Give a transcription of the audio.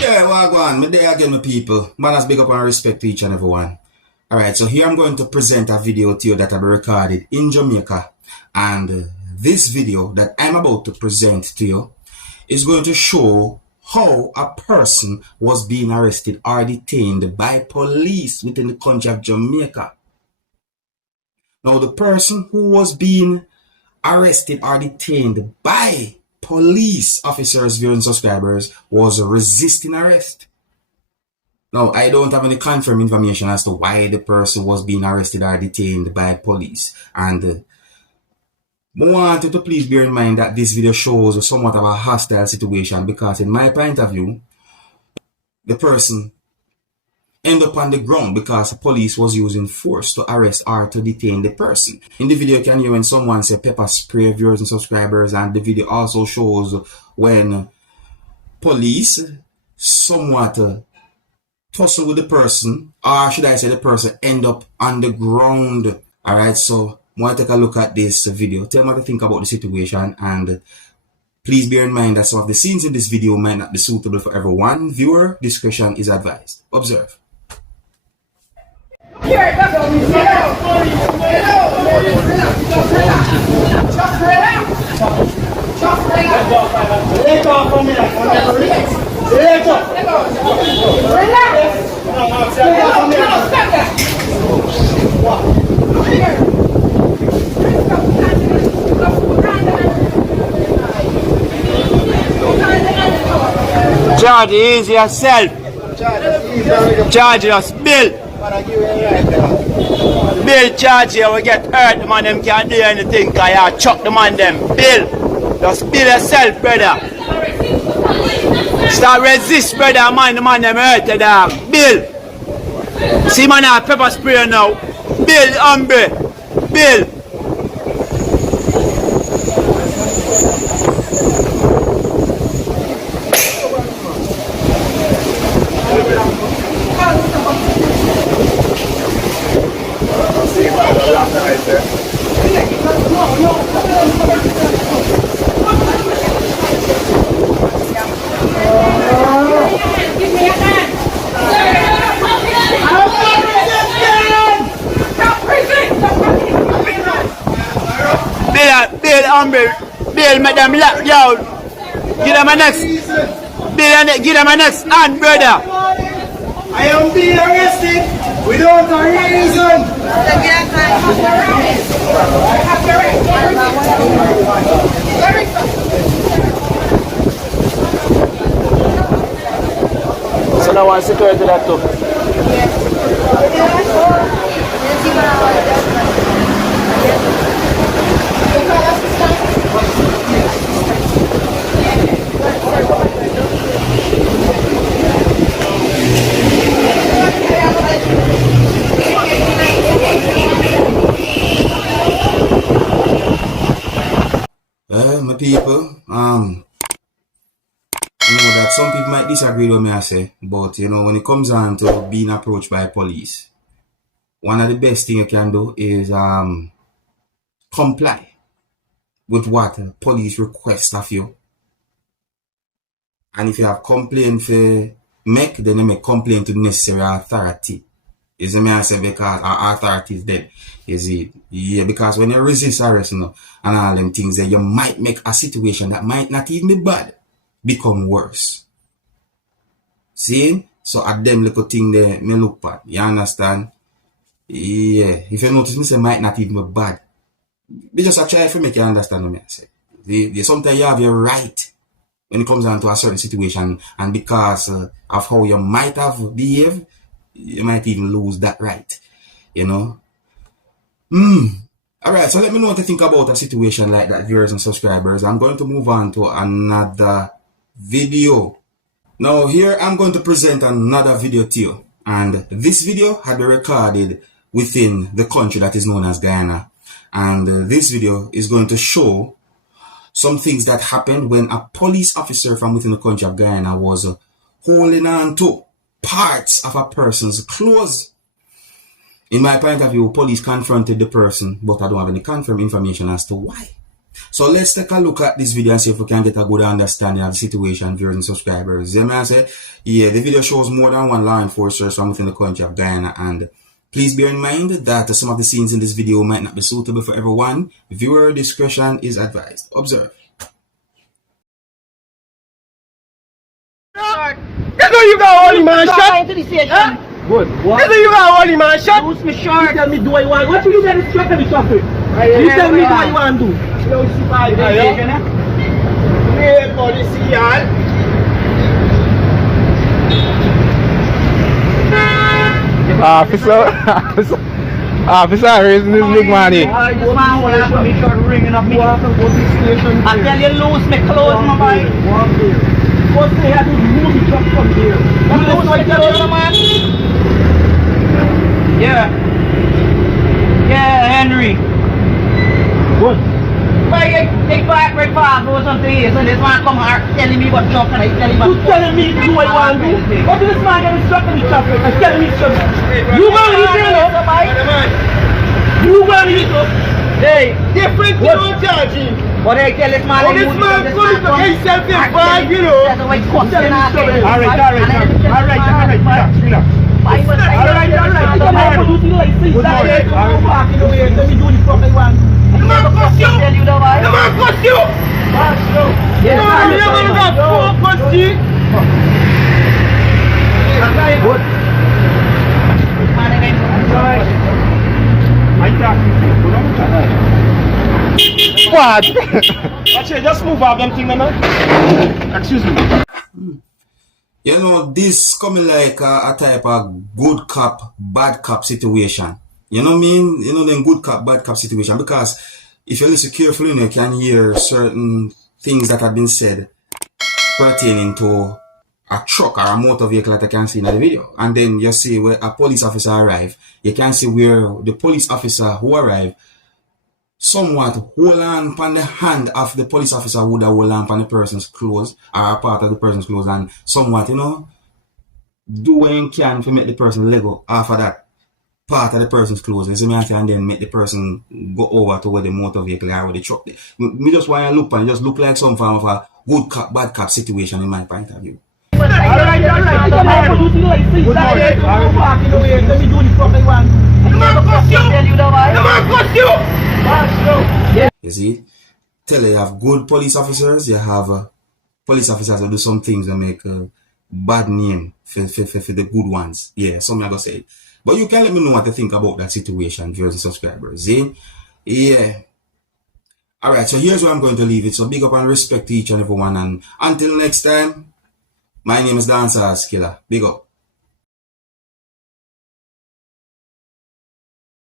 Yeah, well, go on. Me there again, my people. Manners, big up and respect to each and every one. Alright, so here I'm going to present a video to you that I've recorded in Jamaica. And this video that I'm about to present to you is going to show how a person was being arrested or detained by police within the country of Jamaica. Now, the person who was being arrested or detained by police officers, viewers and subscribers was resisting arrest. Now, I don't have any confirmed information as to why the person was being arrested or detained by police. And I wanted to please bear in mind that this video shows somewhat of a hostile situation, because in my point of view, the person ended up on the ground because the police was using force to arrest or to detain the person. In the video, you can hear when someone say pepper spray, viewers and subscribers, and the video also shows when police somewhat tussle with the person, or should I say the person end up on the ground. Alright, so I want to take a look at this video. Tell me what you think about the situation, and please bear in mind that some of the scenes in this video might not be suitable for everyone. Viewer discretion is advised. Observe. Charge easy yourself. Charge us, Bill. Bill charge here, we get hurt, the man them can't do anything, cause you chuck the man them. Bill, just bill yourself, brother. Start resist, brother, man, the man them hurt the dog. Bill. See man have pepper spray now. Bill, hombre. Bill. Bill, make them lock you out. Give them a next. Bill, give them a next hand, brother. I am being arrested without a reason. So now one security that too. My people, I know that some people might disagree with me, I say, but you know, when it comes on to being approached by police, one of the best things you can do is comply with what police request of you. And if you have complaint for make, then you make complaint to the necessary authority. Is me I say, because our authority is dead. Is it? Yeah, because when you resist arrest, you know, and all them things, that you might make a situation that might not even be bad become worse. See? So at them little thing there, me look bad. You understand? Yeah. If you notice, me say might not even be bad. They just try to make you understand what I say. Sometimes you have your right when it comes down to a certain situation, and because of how you might have behaved, you might even lose that right. You know? Alright, so let me know what you think about a situation like that, viewers and subscribers. I'm going to move on to another video. Now here I'm going to present another video to you. And this video had been recorded within the country that is known as Guyana. And this video is going to show some things that happened when a police officer from within the country of Guyana was holding on to parts of a person's clothes. In my point of view, police confronted the person, but I don't have any confirmed information as to why. So let's take a look at this video and see if we can get a good understanding of the situation, viewers and subscribers. Yeah, man, I say, yeah, the video shows more than one law enforcer from within the country of Guyana, and please bear in mind that some of the scenes in this video might not be suitable for everyone. Viewer discretion is advised. Observe. You know you got only man shot? Good. What? You know you got only man shot? Use me short. You tell me do what you want. What you get is truck and the traffic. You tell me what you want to do. You see my day. Yeah, policy, y'all. Officer, raising this big money. This man will have to make sure ringing up me. I tell you lose my clothes, my boy. First thing I have to move the truck from here. You lose my clothes, man? Yeah. Yeah, Henry. Good. But they back right fast or something here, so this man come here telling me what truck and I tell him what. You telling me to do what you want to do? What is this man getting stuck in the traffic and telling me something? You want to eat it? You want to eat it? Hey, different you don't charge him. But I tell this man, this man comes to get himself in bag, you know. That's the way it's costing us. Alright. What? Actually, just move out them thing, man. Excuse me. You know, this coming like a type of good cop, bad cop situation. You know what I mean? You know, then good cop, bad cop situation. Because if you listen carefully, you can hear certain things that have been said pertaining to a truck or a motor vehicle that I can see in the video. And then you see where a police officer arrived. You can see where the police officer who arrived somewhat hold on upon the hand of the police officer would have hold on upon the person's clothes or a part of the person's clothes and somewhat, you know, do what you can to make the person let go off of that part of the person's clothes, and then make the person go over to where the motor vehicle or where the truck. Me just want to look and just look like some form of a good cop, bad cop situation in my point of view. Alright. You see, tell you have good police officers, you have police officers that do some things that make a bad name for the good ones. Yeah, some are gonna say. But you can let me know what you think about that situation, viewers and subscribers. See? Yeah. Alright, so here's where I'm going to leave it. So big up and respect to each and every one. And until next time, my name is Dancehall Skilla. Big up.